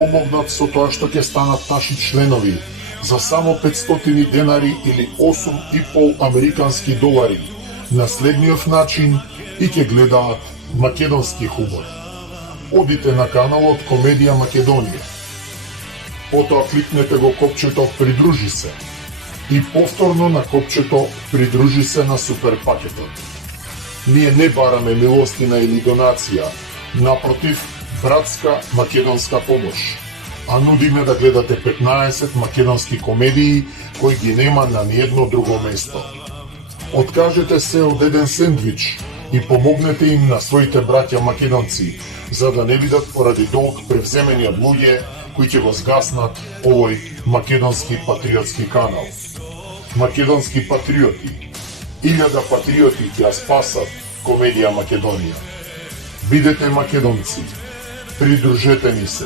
помогнат со тоа што ќе станат наши членови за само 500 денари или 8,5 американски долари на следниот начин и ќе гледаат македонски хумор. Одите на каналот Комедија Македонија. Потоа кликнете го копчето Придружи се и повторно на копчето Придружи се на супер пакетот. Ние не бараме милостина или донација, напротив, братска македонска помош, а нудиме да гледате 15 македонски комедии кои ги нема на ниедно друго место. Откажете се од еден сендвич и помогнете им на своите браќа македонци, за да не видат поради долг превземени од луѓе кои ќе го згаснат овој македонски патриотски канал. Македонски патриоти, 1000 патриоти ќе ја спасат Комедија Македонија. Бидете македонци, придружете ни се.